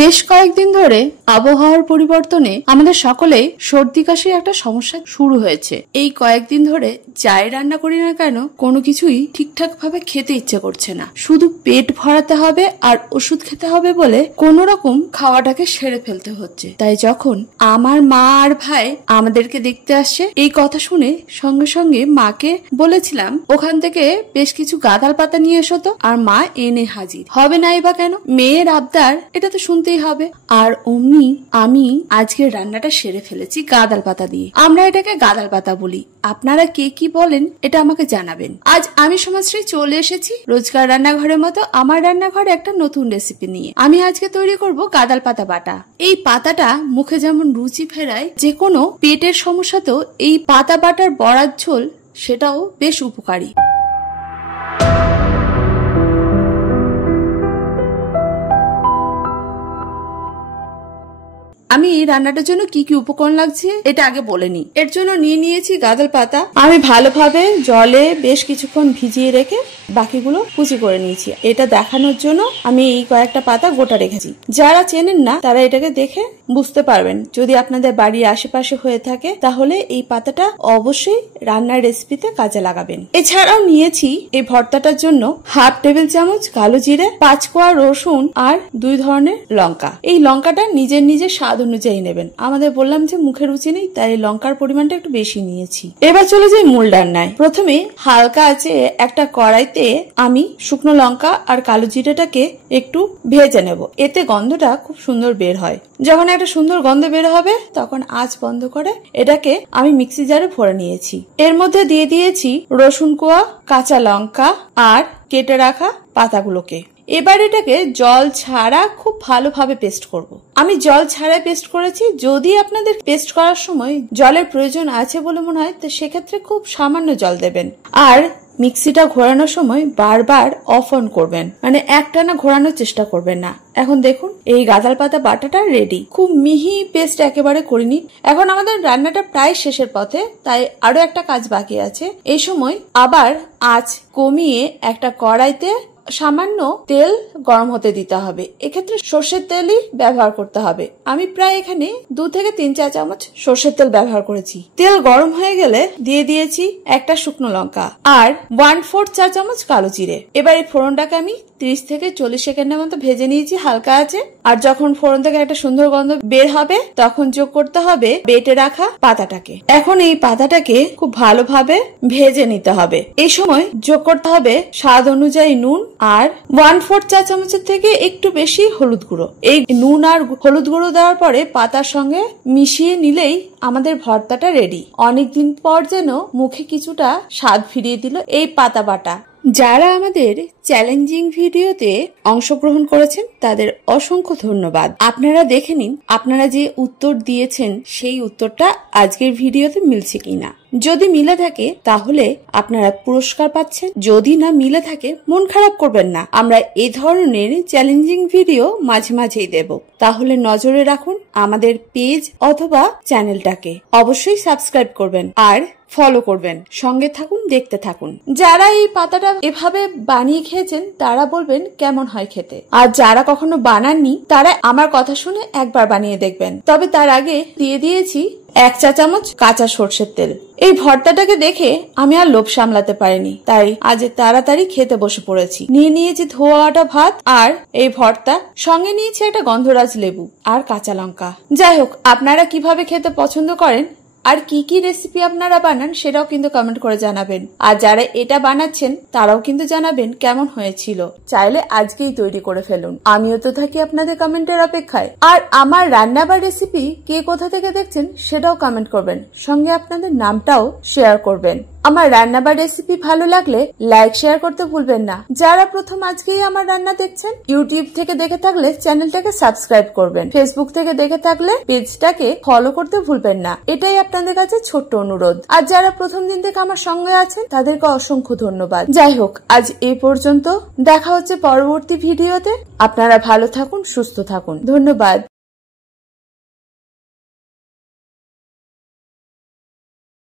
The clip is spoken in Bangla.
বেশ কয়েকদিন ধরে আবহাওয়ার পরিবর্তনে আমাদের সকলেই সর্দি কাশির একটা সমস্যা শুরু হয়েছে। এই কয়েকদিন ধরে যাই রান্না করি না কেন কোনো কিছুই ঠিকঠাক ভাবে খেতে ইচ্ছে করছে না। শুধু পেট ভরাতে হবে আর ওষুধ খেতে হবে বলে কোন রকম খাওয়াটাকে সেরে ফেলতে হচ্ছে। তাই যখন আমার মা আর ভাই আমাদেরকে দেখতে আসছে, এই কথা শুনে সঙ্গে সঙ্গে মাকে বলেছিলাম ওখান থেকে বেশ কিছু গাঁদাল পাতা নিয়ে এসো তো, আর মা এনে হাজির। হবে নাই বা কেন, মেয়ের আবদার, এটা তো শুনতেই হবে। আর অমনি আমি আজকের রান্নাটা সেরে ফেলেছি গাঁদাল পাতা দিয়ে। আমরা এটাকে গাঁদাল পাতা বলি, আপনারা কে কি বলেন এটা আমাকে জানাবেন। আজ আমি সমাজশ্রী চলে এসেছি রোজকার রান্নাঘরের মতো আমার রান্নাঘরে একটা নতুন রেসিপি নিয়ে। আমি আজকে তৈরি করব গাঁদাল পাতা বাটা। এই পাতাটা মুখে যেমন রুচি ফেরায়, যে কোনো পেটের সমস্যাতেও এই পাতা বাটার বড়ার ঝোল সেটাও বেশ উপকারী। আমি রান্নাটার জন্য কি কি উপকরণ লাগছে এটা আগে বলে নিই। এর জন্য নিয়ে নিয়েছি গাঁদাল পাতা। আমি ভালোভাবে জলে বেশ কিছুক্ষণ ভিজিয়ে রেখে বাকিগুলো কুচি করে নিয়েছি। এটা দেখানোর জন্য আমি এই কয়েকটা পাতা গোটা রেখেছি। যারা চেনেন না তারা এটাকে দেখে বুঝতে পারবেন। যদি আপনাদের বাড়ির আশেপাশে হয়ে থাকে তাহলে এই পাতাটা অবশ্যই রান্নার রেসিপিতে কাজে লাগাবেন। এছাড়াও নিয়েছি এই ভর্তাটার জন্য হাফ টেবিল চামচ কালো জিরে, 5 কোয়া রসুন আর 2 ধরনের লঙ্কা। এই লঙ্কাটা নিজের নিজের স্বাদ অনুযায়ী নেবেন। আমাদের বললাম যে মুখের রুচি নেই, তাই লঙ্কার পরিমাণটা একটু বেশি নিয়েছি। এবার চলে যাই মূল রান্নায়। প্রথমে হালকা আছে একটা কড়াইতে আমি শুকনো লঙ্কা আর কালো জিরেটাকে একটু ভেজে নেব। এতে গন্ধটা খুব সুন্দর বের হয়। যখন একটা সুন্দর গন্ধ বের হবে তখন আঁচ বন্ধ করে এটাকে আমি মিক্সি জারে ভরে নিয়েছি। এর মধ্যে দিয়ে দিয়েছি রসুন কোয়া, কাঁচা লঙ্কা আর কেটে রাখা পাতাগুলোকে। এবার এটাকে জল ছাড়া খুব ভালোভাবে পেস্ট করব। আমি জল ছাড়াই পেস্ট করেছি। যদি আপনাদের পেস্ট করার সময় জলের প্রয়োজন আছে বলে মনে হয় তো সেক্ষেত্রে খুব সামান্য জল দেবেন। আর মিক্সিটা ঘোরানোর সময় বারবার অফ অন করবেন, মানে একটানা ঘোরানোর চেষ্টা করবেন না। এখন দেখুন এই গাঁদাল পাতা বাটাটা রেডি। খুব মিহি পেস্ট একেবারে করিনি। এখন আমাদের রান্নাটা প্রায় শেষের পথে, তাই আরো একটা কাজ বাকি আছে। এই সময় আবার আঁচ কমিয়ে একটা কড়াইতে সামান্য তেল গরম হতে দিতে হবে। এক্ষেত্রে সর্ষের তেলই ব্যবহার করতে হবে। আমি প্রায় এখানে 2 থেকে 3 চা চামচ সর্ষের তেল ব্যবহার করেছি। তেল গরম হয়ে গেলে দিয়ে দিয়েছি একটা শুকনো লঙ্কা আর 1/4 চা চামচ কালো জিরে। এবার এই ফোড়নটাকে আমি 30 থেকে 40 সেকেন্ডের মতো ভেজে নিয়েছি হালকা আছে। আর যখন ফোড়ন থেকে একটা সুন্দর গন্ধ বের হবে তখন যোগ করতে হবে বেটে রাখা পাতাটাকে। এখন এই পাতাটাকে খুব ভালোভাবে ভেজে নিতে হবে। এই সময় যোগ করতে হবে স্বাদ অনুযায়ী নুন আর 1/4 চা চামচের থেকে একটু বেশি হলুদ গুঁড়ো। এই নুন আর হলুদ গুঁড়ো দেওয়ার পরে পাতার সঙ্গে মিশিয়ে নিলেই আমাদের ভর্তাটা রেডি। অনেকদিন পর যেন মুখে কিছুটা স্বাদ ফিরিয়ে দিল এই পাতা বাটা। যারা আমাদের চ্যালেঞ্জিং ভিডিওতে অংশগ্রহণ করেছেন তাদের অসংখ্য ধন্যবাদ। আপনারা দেখে নিন আপনারা যে উত্তর দিয়েছেন সেই উত্তরটা আজকের ভিডিওতে মিলছে কিনা। যদি মিলে থাকে তাহলে আপনারা পুরস্কার পাচ্ছেন, যদি না মিলে থাকে মন খারাপ করবেন না। আমরা এই ধরনের চ্যালেঞ্জিং ভিডিও মাঝে মাঝেই দেব। তাহলে নজরে রাখুন আমাদের পেজ অথবা চ্যানেলটাকে। অবশ্যই সাবস্ক্রাইব করবেন আর ফলো করবেন। সঙ্গে থাকুন, দেখতে থাকুন। যারা এই পাতাটা এভাবে বানিয়ে খেয়েছেন তারা বলবেন কেমন হয় খেতে। আর যারা কখনো বানাননি তারা আমার কথা শুনে একবার বানিয়ে দেখবেন। তবে তার আগে দিয়ে দিয়েছি 1 চা চামচ কাঁচা সর্ষের তেল। এই ভর্তাটাকে দেখে আমি আর লোভ সামলাতে পারিনি, তাই আজ তাড়াতাড়ি খেতে বসে পড়েছি। নিয়ে নিয়েছি ধোয়াটা ভাত আর এই ভর্তা, সঙ্গে নিয়েছি একটা গন্ধরাজ লেবু আর কাঁচা লঙ্কা। যাই হোক, আপনারা কিভাবে খেতে পছন্দ করেন আর কি কি রেসিপি আপনারা বানান সেটাও কিন্তু কমেন্ট করে জানাবেন। আর যারা এটা বানাচ্ছেন তারাও কিন্তু জানাবেন কেমন হয়েছিল। চাইলে আজকেই তৈরি করে ফেলুন। আমিও তো থাকি আপনাদের কমেন্টের অপেক্ষায়। আর আমার রান্না বা রেসিপি কে কোথা থেকে দেখছেন সেটাও কমেন্ট করবেন। সঙ্গে আপনাদের নামটাও শেয়ার করবেন। আমার রান্না বা রেসিপি ভালো লাগলে লাইক শেয়ার করতে ভুলবেন না। যারা প্রথম আজকেই আমার রান্না দেখছেন, ইউটিউব থেকে দেখে থাকলে চ্যানেলটাকে সাবস্ক্রাইব করবেন। ফেসবুক থেকে দেখে থাকলে পেজটাকে ফলো করতে ভুলবেন না। এটাই আপনাদের কাছে ছোট্ট অনুরোধ। আর যারা প্রথম দিন থেকে আমার সঙ্গে আছেন তাদেরকে অসংখ্য ধন্যবাদ। যাই হোক, আজ এই পর্যন্ত। দেখা হচ্ছে পরবর্তী ভিডিওতে। আপনারা ভালো থাকুন, সুস্থ থাকুন। ধন্যবাদ।